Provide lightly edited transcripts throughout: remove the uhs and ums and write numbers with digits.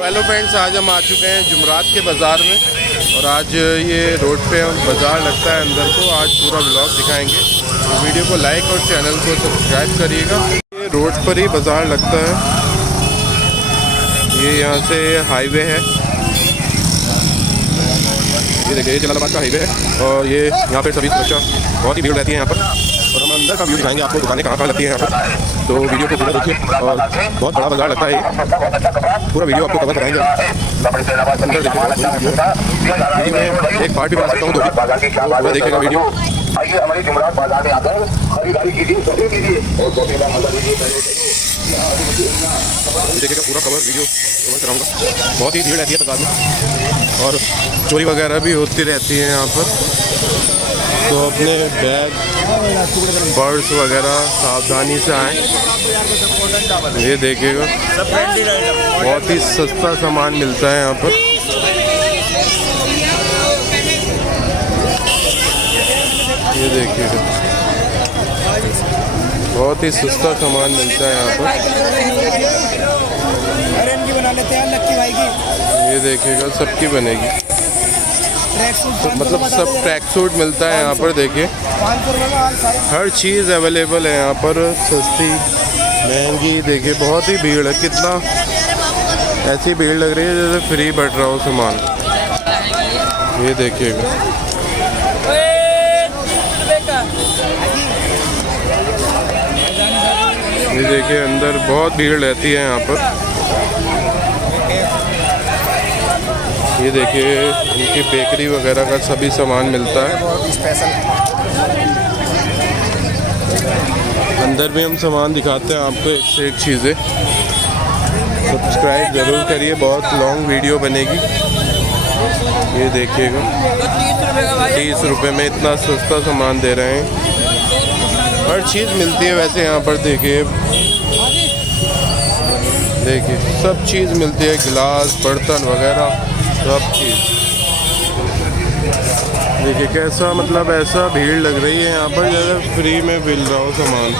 तो hello friends, आज हम आ चुके हैं जुमरात के बाज़ार में और आज ये रोड पे बाज़ार लगता है अंदर को। आज पूरा ब्लॉग दिखाएंगे, तो वीडियो को लाइक और चैनल को सब्सक्राइब करिएगा। ये रोड पर ही बाज़ार लगता है। ये यहाँ से हाईवे है, ये देखिए, ये जलालाबाद का हाईवे है और ये यहाँ पे सभी सुरक्षा बहुत ही भीड़ रहती है यहाँ पर। और हम अंदर का व्यू दिखाएंगे आपको, दुकानें कहाँ लगती हैं यहाँ पर, तो वीडियो को पूरा देखिए। और बहुत बड़ा बाजार लगता है, पूरा वीडियो आपको कवर कराएंगे। अंदर देखिए, में एक पार्ट भी बना सकता हूँ, तो पूरा देखिएगा वीडियो। हमारी जुमरात बाजार में आकर खरीदारी कीजिए, शॉपिंग कीजिए और शॉपिंग का मजा लीजिए। देखिएगा, पूरा कवर वीडियो कवर कराऊंगा। बहुत ही भीड़ रहती है बाजार में और चोरी वगैरह भी होती रहती है यहाँ पर, तो अपने बैग पर्स वगैरह सावधानी से आएँ। ये देखिएगा, बहुत ही सस्ता सामान मिलता है यहाँ पर। ये देखिएगा, बहुत ही सस्ता सामान मिलता है यहाँ पर। ये देखिएगा, सबकी बनेगी, मतलब सब ट्रैक सूट मिलता है यहाँ पर। देखिए, हर चीज़ अवेलेबल है यहाँ पर, सस्ती महंगी। देखिए, बहुत ही भीड़ है, कितना ऐसी भीड़ लग रही है जैसे फ्री बढ़ रहा हो सामान। ये देखिएगा, ये देखिए, अंदर बहुत भीड़ रहती है यहाँ पर। ये देखिए, इनकी बेकरी वगैरह का सभी सामान मिलता है। अंदर भी हम सामान दिखाते हैं आपको, एक से एक चीज़ें। सब्सक्राइब ज़रूर करिए, बहुत लॉन्ग वीडियो बनेगी। ये देखिएगा, 30 रुपये में इतना सस्ता सामान दे रहे हैं। हर चीज़ मिलती है वैसे यहाँ पर। देखिए, सब चीज़ मिलती है, गिलास, बर्तन वगैरह सब चीज़। देखिए कैसा, मतलब ऐसा भीड़ लग रही है यहाँ पर जैसे फ्री में मिल रहा हो सामान।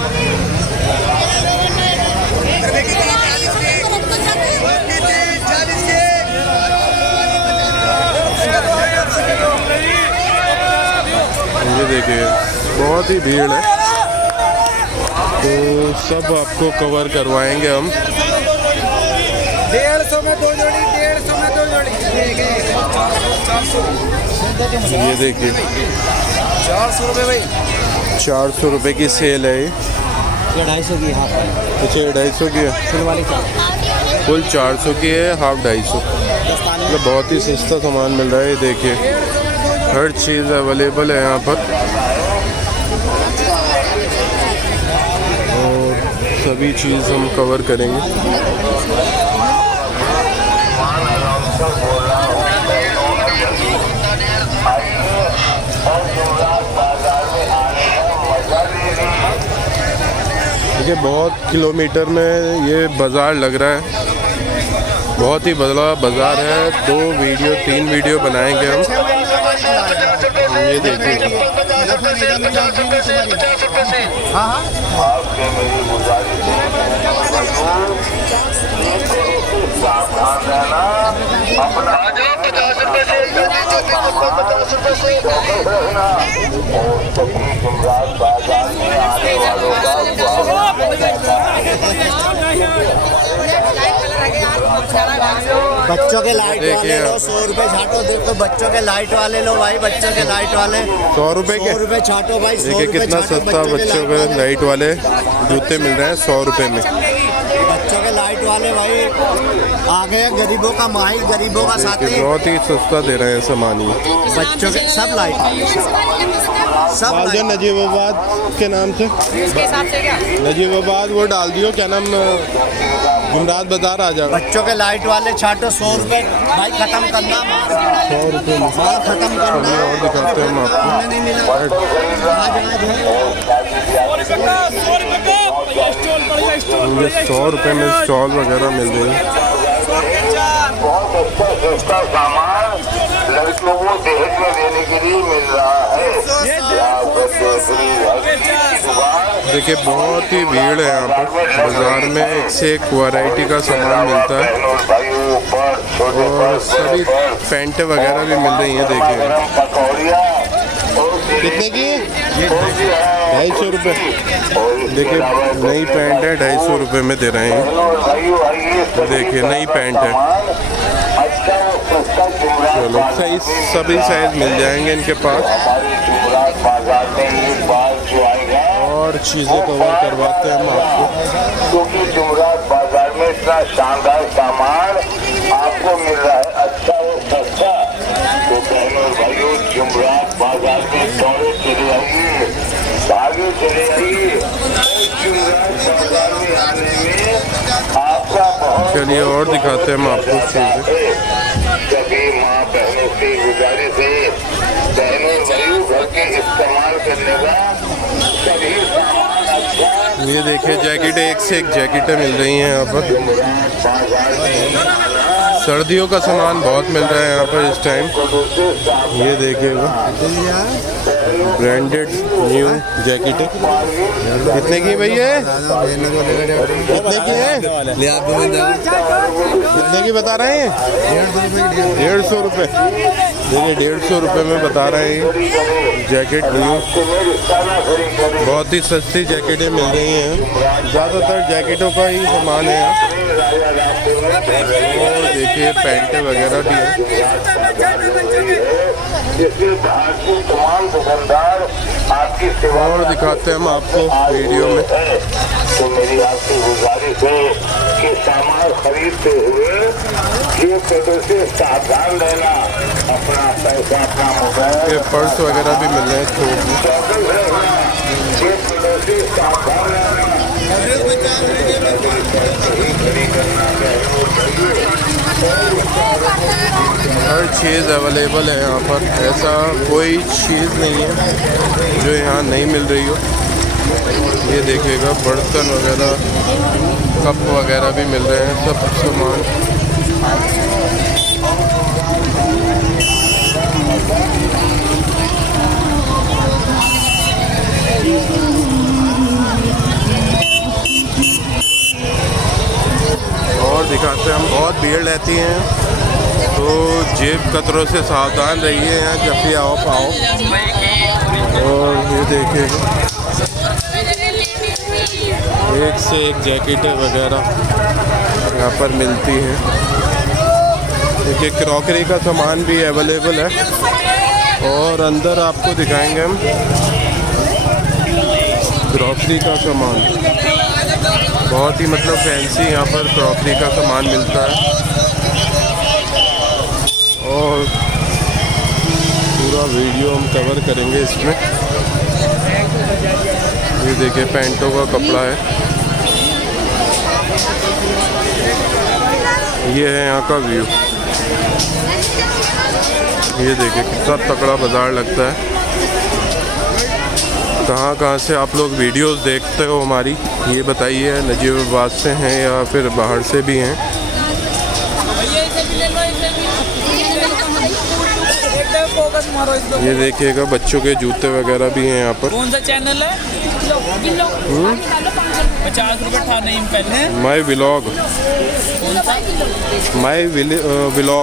ये देखिए, बहुत ही भीड़ है, तो सब आपको कवर करवाएंगे हम। 150 में 2 जोड़ी, 150 में 2 जोड़ी। ये देखिए, 400 रुपये भाई, 400 रुपये की सेल है। ये 250 की हाफ है। अच्छा, 250 की है, फुल वाली 400, फुल 400 की है, हाफ 250। मतलब बहुत ही सस्ता सामान मिल रहा है। ये देखिए, हर चीज़ अवेलेबल है यहाँ पर और सभी चीज़ हम कवर करेंगे। देखिए, बहुत किलोमीटर में ये बाज़ार लग रहा है, बहुत ही बड़ा बाज़ार है। 2 वीडियो 3 वीडियो बनाएंगे हम। ये देखिए, बच्चों के लाइट वाले लो 100 रुपये छाटो। देखो, बच्चों के लाइट वाले लो भाई, बच्चों के लाइट वाले 100 रुपये के। 100 रुपये छाटो भाई। देखिए कितना सस्ता बच्चों के लाइट वाले जूते मिल रहे हैं 100 रुपये में। बच्चों के लाइट वाले भाई आ गए, गरीबों का माही, गरीबों का साथी। बहुत ही सस्ता दे रहे हैं सामान। ये बच्चों के सब लाइट, सब नजीबाबाद के नाम से, नजीबाबाद वो डाल दियो, क्या नाम, जुमरात बाजार आ जाएगा। बच्चों के लाइट वाले छाटो 100 रुपये भाई, खत्म करना 100 रुपये में खत्म करना। और दिखाते हैं हम आपको। नहीं मिला, ये 100 रुपये में स्टॉल वगैरह मिल रही है। सस्ता सामान लड़कियों को दहेज में देने के लिए मिल रहा है। देखिए बहुत ही भीड़ है यहाँ पर। बाज़ार में एक से एक वैरायटी का सामान मिलता है। सभी पैंट वगैरह भी मिल रही हैं। देखिए कितने की है? 250 रुपये। देखिए नई पैंट है, 250 रुपये में दे रहे हैं। देखिए नई पैंट है। चलो साइज सभी साइज मिल जाएंगे इनके पास। और चीज़ें कवर करवाते हैं हम आपको, क्योंकि जुमरात बाजार में इतना शानदार सामान आपको मिल रहा है अच्छा और सस्ता। तो बहनों भाइयों जुमरात बाजार में दौड़े चले आइए, भागे चले आइए। जुमरात बाजार में आने में आपका बहुत चलिए और दिखाते हैं हम आपको चीज़ें। सभी माँ बहनों से गुजारिश है, बहनों भाइयों घर के इस्तेमाल करने का सभी सामान अच्छा। ये देखिए जैकेट, एक से एक जैकेटें मिल रही हैं यहाँ पर। सर्दियों का सामान बहुत मिल रहा है यहाँ पर इस टाइम। ये देखिएगा ब्रांडेड न्यू जैकेटें। कितने की भैया? कितने की है? कितने की बता रहे हैं? 150 रुपये। देखिए 150 रुपये में बता रहे हैं जैकेट न्यू। बहुत ही सस्ती जैकेटें मिल रही हैं। ज़्यादातर जैकेटों का ही सामान है यहाँ। और देखिए पैंट वगैरह भी है। और दिखाते हैं हम आपको वीडियो में। तो मेरी आपसे गुजारिश है कि सामान खरीदते हुए ये पेड़ों से सावधान रहना, अपना पैसा अपना मोबाइल ये पर्स वगैरह भी मिल रहे हैं थोक में। ये पेड़ों से सावधान रहना। हर चीज़ अवेलेबल है यहाँ पर, ऐसा कोई चीज़ नहीं है जो यहाँ नहीं मिल रही हो। ये देखिएगा बर्तन वगैरह, कप वगैरह भी मिल रहे हैं, सब सामान। और दिखाते हैं हम, बहुत भीड़ रहती है तो जेब कतरों से सावधान रहिए यहाँ जब भी आओ पाओ। और ये देखिए एक से एक जैकेटें वगैरह यहाँ पर मिलती हैं। देखिए क्रॉकरी का सामान भी अवेलेबल है। और अंदर आपको दिखाएंगे हम क्रॉकरी का सामान, बहुत ही मतलब फैंसी यहाँ पर क्रॉकरी का सामान मिलता है। और पूरा वीडियो हम कवर करेंगे इसमें। ये देखिए पैंटों का कपड़ा है। ये है यहाँ का व्यू। ये देखिए कितना तगड़ा बाज़ार लगता है। कहाँ से आप लोग वीडियोस देखते हो हमारी, ये बताइए। नजीबाबाद से हैं या फिर बाहर से भी हैं? ये देखिएगा बच्चों के जूते वगैरह भी हैं यहाँ पर। कौन सा चैनल है? 50 रुपये था नहीं पहले। माई व्लॉग, माई व्लॉग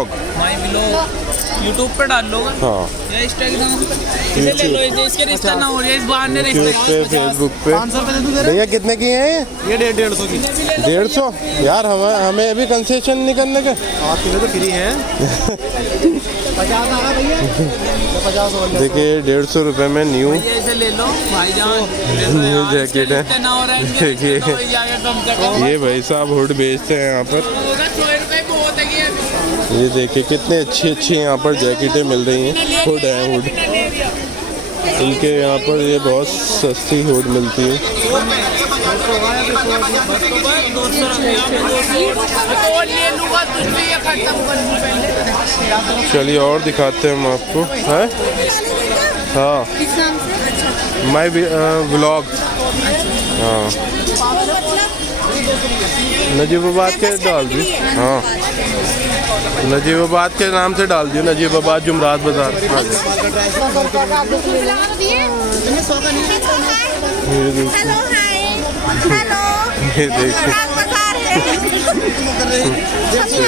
यूट्यूब पे डाल लो। हाँ या इंस्टाग्राम पे ले लो, ये इसके रिश्ता ना हो जाए, इस बहाने रिश्ते यूट्यूब पे, फेसबुक पे। 500 रुपये दे दो। भैया कितने की हैं ये? ये 150 की। 150 यार, हमें अभी कंसेशन नहीं करने के? आपके लिए तो फ्री है। 50 आ रहा भैया, 50 वाले देखिए 150 रुपये में न्यू ऐसे ले लो भाईजान। न्यू जैकेट है। देखिए ये भाई साहब हुड बेचते हैं यहाँ पर। ये देखिए कितने अच्छी यहाँ पर जैकेटें मिल रही हैं। हुड है, हुड इनके यहाँ पर ये बहुत सस्ती हुड मिलती है। चलिए और दिखाते हैं हम आपको। है हाँ, माई व्लॉग। हाँ नजीबाबाद के डाल दी। हाँ नजीबाबाद के नाम से डाल दियो, नजीबाबाद जुमरात बाजार। ये देखिए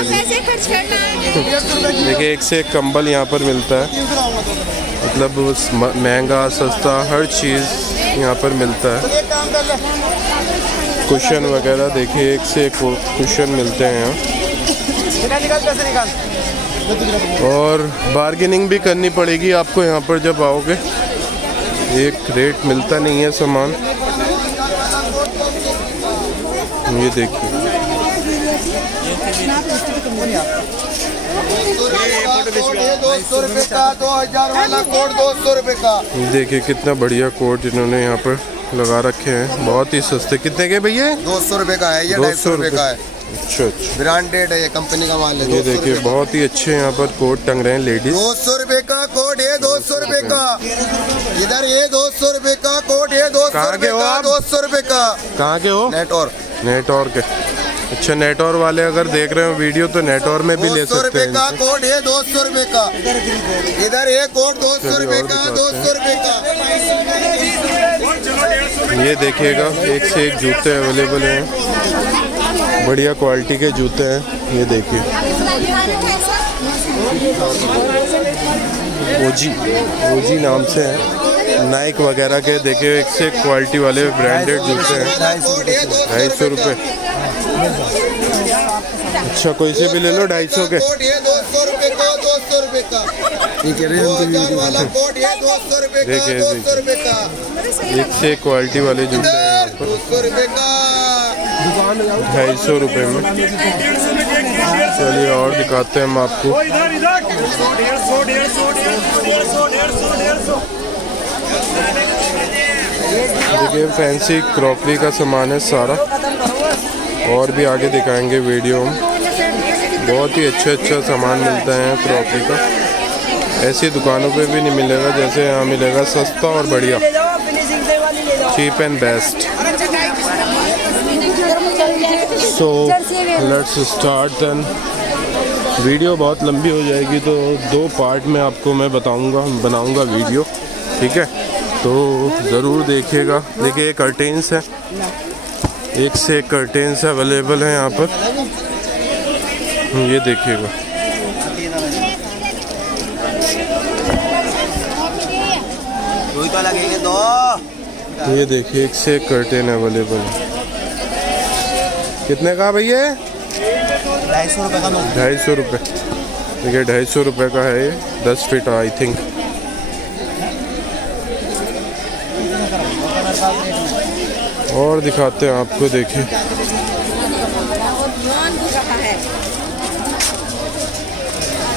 पैसे खर्च करना है। देखिए एक से एक कंबल यहाँ पर मिलता है, मतलब महंगा सस्ता हर चीज़ यहाँ पर मिलता है। कुशन वगैरह देखिए एक से एक कुशन मिलते हैं यहाँ, और बार्गेनिंग भी करनी पड़ेगी आपको यहाँ पर जब आओगे, एक रेट मिलता नहीं है सामान। ये देखिए ये 200 रुपए का, 2000 वाला कोट 200 रुपए का। देखिए कितना बढ़िया कोट इन्होंने यहाँ पर लगा रखे हैं, बहुत ही सस्ते। कितने के भैया? 200 रुपए का है ये, 250 रुपए का है। अच्छा अच्छा, ब्रांडेड है ये, कंपनी का माल है। ये देखिए बहुत ही अच्छे यहाँ पर कोट टंग रहे हैं लेडीज। 200 रुपए का कोट है, 200 रुपए का। इधर ये 200 रुपए का कोट है, 200 रुपए का, 200 रुपए का। कहाँ के हो? नेटवर्क के। अच्छा, नेटवर्क वाले अगर देख रहे हो वीडियो तो नेटवर्क में भी ले 200 सकते रुपए हैं का इनसे। कोट है, 200 रुपए का। इधर ये कोट 200 रुपए का, 200 रुपए का। ये देखिएगा एक से एक जूते अवेलेबल हैं, बढ़िया क्वालिटी के जूते हैं। ये देखिए ओजी नाम से है, नाइक वगैरह के। देखिए एक से एक क्वालिटी वाले ब्रांडेड जूते हैं, 250 रुपये। अच्छा, कोई से भी ले लो 250 के। कोट है 200 रुपए का, 200 रुपए का। 2000 वाला कोट है 200 रुपए का, देखिए, 200 रुपए का। एक से एक क्वालिटी वाले जूते हैं यहाँ पर, 200 रुपए का। 250 रुपये में। चलिए और दिखाते हैं हम आपको। देखिए फैंसी क्रॉकरी का सामान है सारा, और भी आगे दिखाएंगे वीडियो में। बहुत ही अच्छा सामान मिलता है क्रॉकरी का, ऐसी दुकानों पे भी नहीं मिलेगा जैसे यहाँ मिलेगा, सस्ता और बढ़िया, cheap and best. So let's start then. Video बहुत लंबी हो जाएगी तो 2 पार्ट में आपको मैं बनाऊंगा वीडियो, ठीक है? तो ज़रूर देखिएगा। देखिए ये कर्टेन्स है, एक से एक कर्टेन्स अवेलेबल है यहाँ पर, ये देखिएगा। ये देखिए एक से एक कर्टेन अवेलेबल है। कितने का भैया? 250 रुपए का। 250 रुपये। देखिए 250 रुपये का है ये, 10 फीट आई थिंक। और दिखाते हैं आपको, देखिए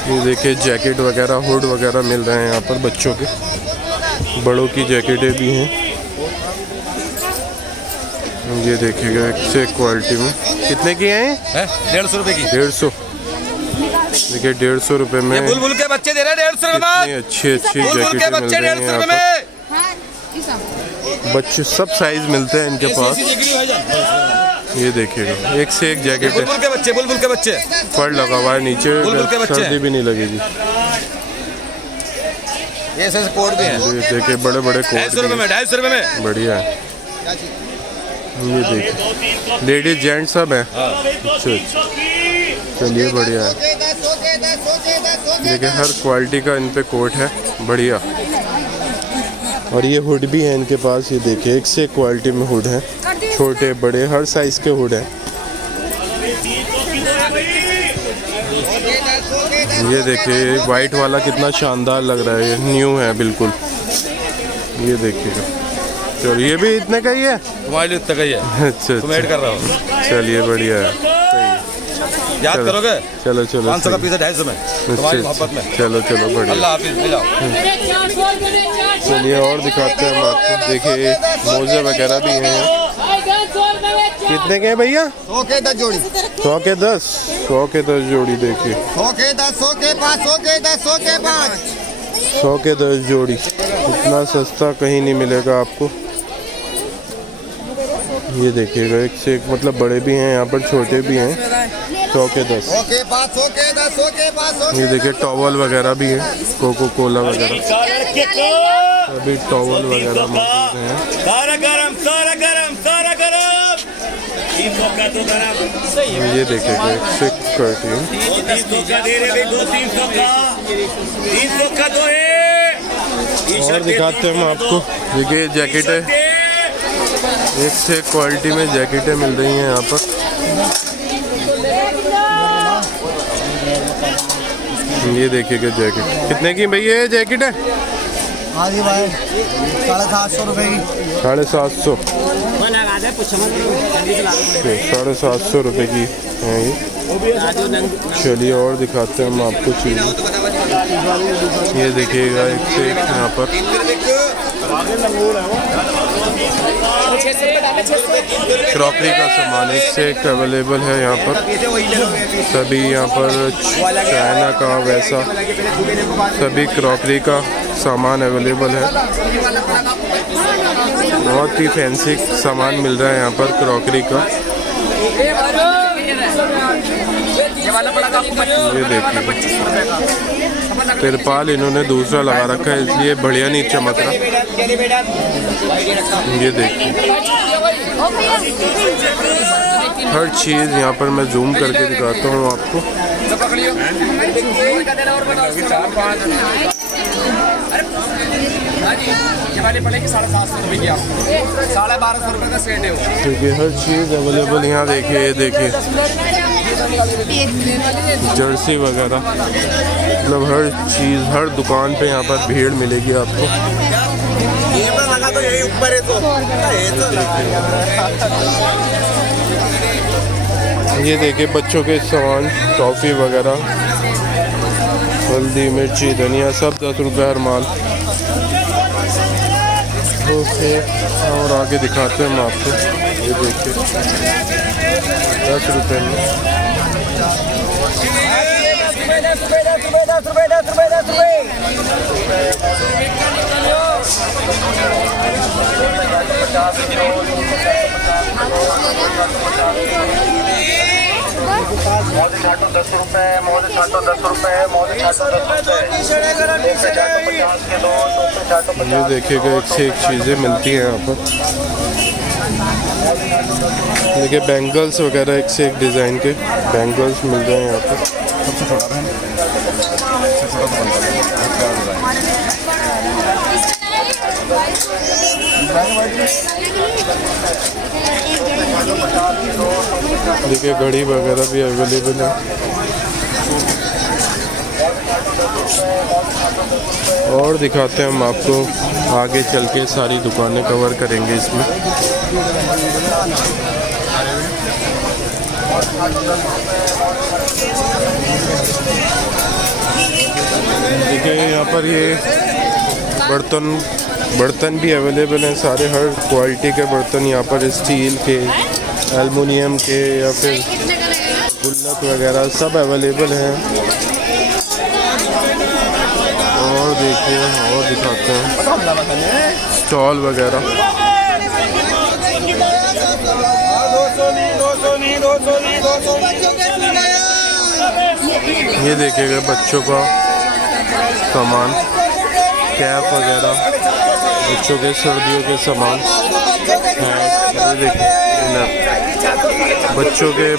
ये देखिए जैकेट वगैरह, हुड वगैरह मिल रहे हैं यहाँ पर बच्चों के, बड़ों की जैकेटें भी हैं। ये देखिएगा एक से एक क्वालिटी में। कितने की हैं? 150 रुपए की। 150। देखिए 150 रुपये में बुलबुल के बच्चे दे रहे हैं 150 रुपए में। अच्छी जैकेटें मिल रही हैं यहाँ पर। बच्चे सब साइज मिलते हैं इनके पास। ये देखिएगा एक से एक जैकेट है, बुलबुल के बच्चे। फर लगा हुआ है नीचे, सर्दी भी नहीं लगेगी। ये ऐसे कोट भी है। ये देखिए बड़े बड़े कोट, 250 रुपए में, 250 रुपए में। बढ़िया है। ये देखिए लेडीज जेंट्स सब है। अच्छा, चलिए बढ़िया है। देखिए हर क्वालिटी का इन पे कोट है, बढ़िया। और ये हुड भी है इनके पास। ये देखिए एक से एक क्वालिटी में हुड है, छोटे बड़े हर साइज के हुड हैं। ये देखिए वाइट वाला कितना शानदार लग रहा है, ये न्यू है बिल्कुल। ये देखिएगा। चलिए ये भी इतने का ही है, तुम्हारे इतना का ही है। अच्छा तुम ऐड कर रहा हूँ। चलिए बढ़िया है, सही। याद करोगे? चलो 500 का पीस है 250 में, तुम्हारी मोहब्बत में। चलो बढ़िया। अल्लाह हाफिज़, ले जाओ। चलिए और दिखाते हैं हम आपको। देखिए मोजे वगैरह भी हैं। कितने के हैं भैया? 100 के 10 जोड़ी। 100 के 10, 100 के 10 जोड़ी। देखिए 100 के 10, 100 के 5, 100 के 10, 100 के 5। 100 के 10 जोड़ी। इतना सस्ता कहीं नहीं मिलेगा आपको। ये देखिएगा एक से एक, मतलब बड़े भी हैं यहाँ पर, छोटे भी हैं। 100 के 10। 100 के 5, 100 के 10, 100 के 5। ये देखिए टॉवल वगैरह भी है, कोको कोला वगैरह, अभी टॉवल वगैरह मौजूद हैं। सारा गरम, सारा गरम, सारा गरम। ये देखिएगा एक सिक कर्टिन। 300 का दे रहे भाई, 200 का 300 का दो है। और दिखाते हैं हम आपको, देखिए जैकेट है, एक से एक क्वालिटी में जैकेटें मिल रही हैं यहाँ पर। ये देखिएगा जैकेट कितने की भैया ये जैकेट है? हाँ जी भाई 750 रुपये की। 750, 750 रुपये की है ये। चलिए और दिखाते हैं हम आपको चीज़ें। ये देखिएगा एक से एक यहाँ पर क्रॉकरी का सामान एक से एक अवेलेबल है यहाँ पर। सभी यहाँ पर चाइना का वैसा सभी क्रॉकरी का सामान अवेलेबल है। बहुत ही फैंसी सामान मिल रहा है यहाँ पर क्रॉकरी का। ये देखिए तिरपाल इन्होंने दूसरा लगा रखा है, इसलिए बढ़िया नहीं चमक रहा। ये देखिए हर चीज़ यहाँ पर मैं जूम करके दिखाता हूँ आपको। पड़ेगी 750 रुपये की, 1250 रुपये का सेट है। देखिए हर चीज़ अवेलेबल यहाँ देखिए। ये देखिए जर्सी वगैरह, मतलब हर चीज़ हर दुकान पे यहाँ पर भीड़ मिलेगी आपको। तो यही ऊपर है तो ये देखिए बच्चों के सामान, टॉफ़ी वगैरह, हल्दी मिर्ची धनिया सब 10 रुपये हर माल। ओके और आगे दिखाते हैं हम आपको। ये देखिए 10 रुपये में। मोदी छाटो 10 रुपए, मोदी छाटो 10 रुपए, मोदी छाटो 10 रुपए। ये देखिएगा एक से एक चीज़ें मिलती हैं यहाँ पर। देखिए बैंगल्स वगैरह एक से एक डिज़ाइन के बैंगल्स मिल रहे हैं यहाँ पर। देखिए घड़ी वगैरह भी अवेलेबल है। और दिखाते हैं हम आपको, आगे चल के सारी दुकानें कवर करेंगे इसमें। देखिए यहाँ पर ये बर्तन भी अवेलेबल हैं सारे, हर क्वालिटी के बर्तन यहाँ पर, स्टील के, एल्युमिनियम के या फिर गुल्लक वगैरह सब अवेलेबल हैं। और देखिए और दिखाते हैं स्टॉल वगैरह। ये देखिएगा बच्चों का सामान, कैप वगैरह, बच्चों के सर्दियों के सामान हैं। ये देखिए बच्चों के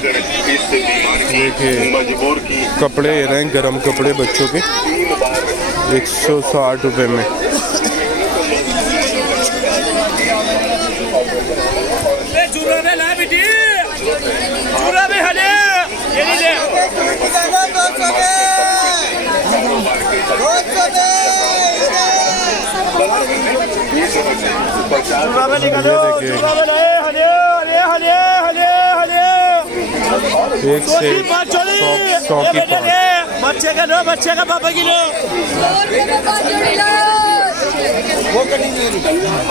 देखिए कपड़े रहे, गरम कपड़े बच्चों के 160 रुपये में। एक से 100 की बच्चे का दो, बच्चे का पापा की दो।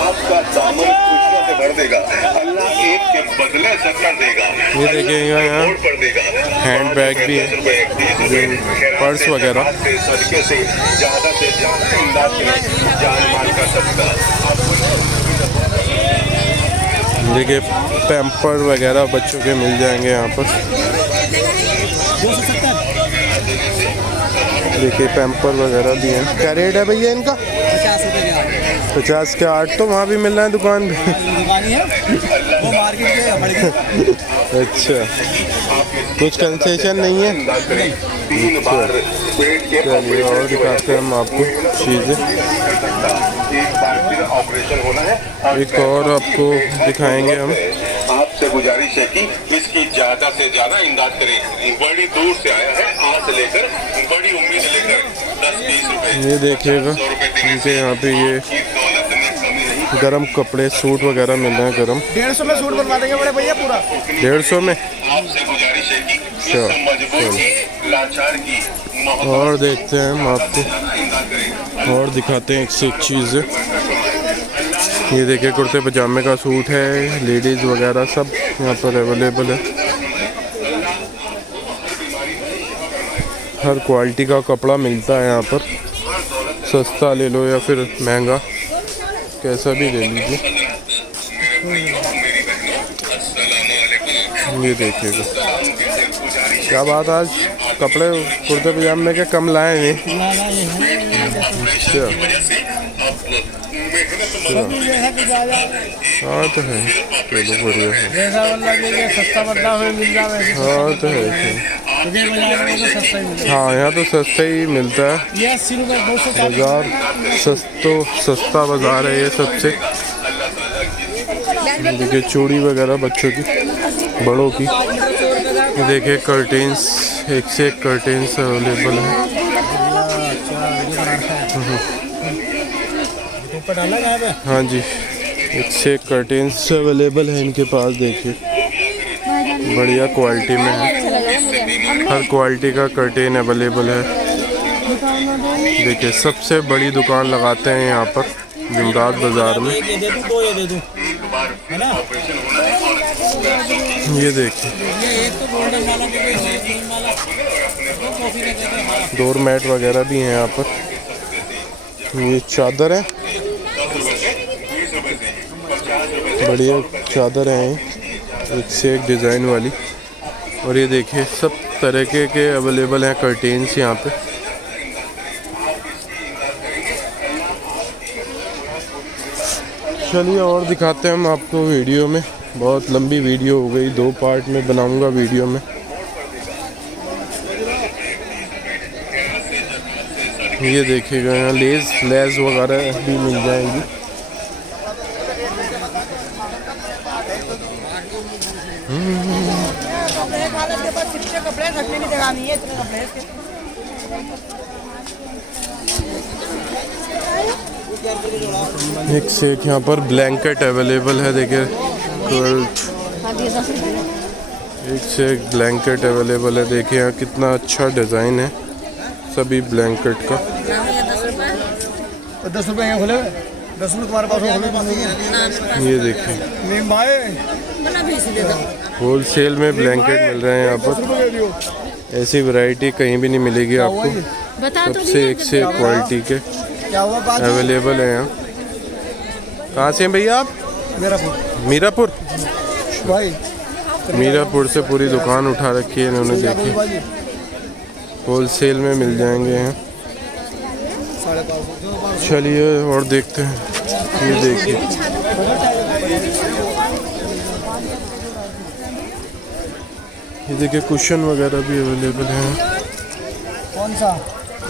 आपका दामन खुशियों से भर देगा, अल्लाह एक के बदले 70 देगा। ये देखिए यहाँ हैंड बैग भी है, पर्स वगैरह। सदके से ज्यादा इमदाद करें, जान माल का सदका। देखिए पैम्पर वगैरह बच्चों के मिल जाएंगे यहाँ पर। देखिए पैम्पर वगैरह भी हैं। क्या रेट है भैया इनका? 50 रुपये के 50 के 8 तो वहाँ भी मिल रहा है दुकान पे। दुकान है। मार्केट के बढ़ गई। अच्छा, कुछ कंसेशन नहीं है? चलिए और दिखाते हैं हम आपको चीज़ें। एक बार फिर ऑपरेशन होना है। एक और आपको दिखाएंगे हम। आपसे गुजारिश है कि इसकी ज्यादा से ज्यादा इमदाद करें। बड़ी दूर से आया है, आज से लेकर बड़ी उम्मीद लेकर 10-20 रुपए। ये देखिएगा इनके यहाँ पे ये गरम कपड़े सूट वगैरह मिल रहे हैं गरम। 150 में सूट बनवा देंगे बड़े भैया पूरा। 150 में? आपसे गुजारिश है कि अच्छा, मजबूर की लाचार की और देखते हैं हम आपको और दिखाते हैं एक से एक चीज़। ये देखिए कुर्ते पजामे का सूट है, लेडीज़ वगैरह सब यहाँ पर अवेलेबल है। हर क्वालिटी का कपड़ा मिलता है यहाँ पर, सस्ता ले लो या फिर महंगा, कैसा भी ले लीजिए। ये देखिएगा क्या बात, आज कपड़े कुर्ते पजामे के कम लाए हैं। अच्छा, हाँ तो है, चलो बढ़िया है। जैसा बंदा लेके सस्ता बदला हुए मिल जाए। हाँ तो है, मुझे बाजार में तो सस्ता ही मिलता हाँ यहाँ तो सस्ता ही मिलता है। है। ये 80 रुपये 240। बाजार सस्ता बाजार है ये सबसे। देखिए चूड़ी वगैरह बच्चों की, बड़ों की। देखिए कर्टेन्स, एक से एक कर्टेन्स अवेलेबल है। ऊपर डाला यहाँ पे। हाँ जी, एक से एक कर्टेन्स अवेलेबल है इनके पास। देखिए बढ़िया क्वालिटी में है, हर क्वालिटी का कर्टेन अवेलेबल है। देखिए सबसे बड़ी दुकान लगाते हैं यहाँ पर जुमरात बाज़ार में। ये दे दूँ, 2 ये दे दूँ, है ना? ये देखिए ये एक तो गोल्डन वाला दे दो, एक ग्रीन वाला, दो कॉफी दे देते हैं। डोर मैट वगैरह भी हैं यहाँ पर। ये चादर है, बढ़िया चादर है, एक से एक डिज़ाइन वाली। और ये देखिए सब तरह के अवेलेबल हैं कर्टेन्स यहाँ पे। चलिए और दिखाते हैं हम आपको वीडियो में। बहुत लंबी वीडियो हो गई, 2 पार्ट में बनाऊंगा वीडियो में। ये देखिएगा यहाँ लेस वगैरह भी मिल जाएंगी। कपड़े रखने की जगह नहीं है, इतने कपड़े। एक से एक यहाँ पर ब्लैंकेट अवेलेबल है। देखिए एक से एक ब्लैंकेट अवेलेबल है। देखिए यहाँ कितना अच्छा डिज़ाइन है सभी ब्लैंकेट का। 10 रुपये यहाँ खुले, 10 रुपये तुम्हारे पास। ये देखिए नहीं भाई, होलसेल में ब्लैंकेट मिल रहे हैं यहाँ पर। ऐसी वैरायटी कहीं भी नहीं मिलेगी आपको। सबसे एक से एक क्वालिटी के क्या हुआ बात? अवेलेबल है यहाँ। कहाँ से हैं भैया आप? मीरापुर। भाई मीरापुर से पूरी दुकान उठा रखी है इन्होंने। देखिए होलसेल में मिल जाएंगे यहाँ। चलिए और देखते हैं। ये देखिए ये देखिए कुशन वगैरह भी अवेलेबल हैं। कौन सा?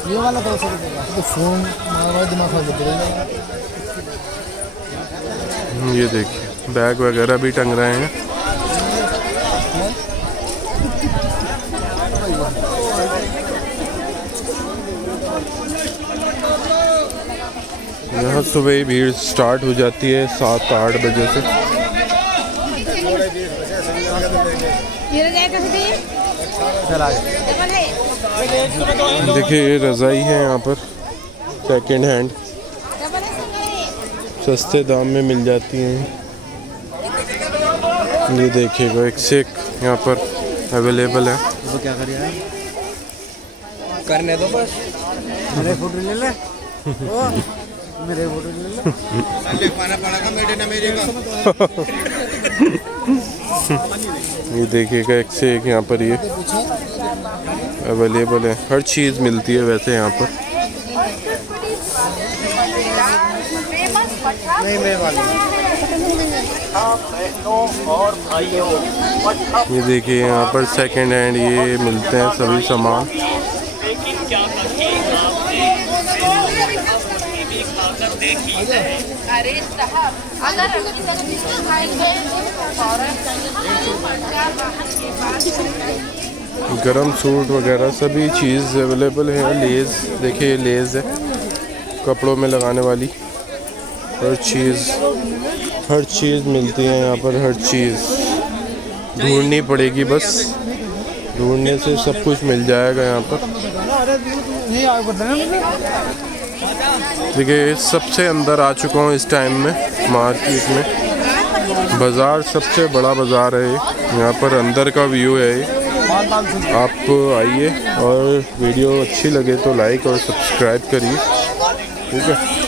ये वाला 200 रुपये का। तो फोन हमारा दिमाग खा जाता है। ये देखिए बैग वगैरह भी टंग रहे हैं। यहाँ सुबह ही भीड़ स्टार्ट हो जाती है 7-8 बजे से। देखिए ये रज़ाई है यहाँ पर सेकंड हैंड, सस्ते दाम में मिल जाती हैं। ये देखिएगा एक से एक यहाँ पर अवेलेबल है। वो क्या करिए करने दो बस। मेरे फोटो ले ले, मेरे फोटो ले ले। पाना पड़ेगा मेरे ना मेरे का। ये देखिएगा एक से एक यहाँ पर ये अवेलेबल है। हर चीज़ मिलती है वैसे यहाँ पर। नहीं मेरे वाली ये देखिए यहाँ पर सेकंड हैंड ये मिलते हैं सभी सामान। अरे साहब अगर खाएंगे गरम सूट वगैरह सभी चीज़ अवेलेबल है। लेज़ देखिए, लेज़ है कपड़ों में लगाने वाली। हर चीज़ मिलती है यहाँ पर। हर चीज़ ढूंढनी पड़ेगी, बस ढूंढने से सब कुछ मिल जाएगा यहाँ पर। देखिए सबसे अंदर आ चुका हूँ इस टाइम में मार्केट में। बाज़ार सबसे बड़ा बाज़ार है यहाँ पर, अंदर का व्यू है ये। आप आइए और वीडियो अच्छी लगे तो लाइक और सब्सक्राइब करिए, ठीक है।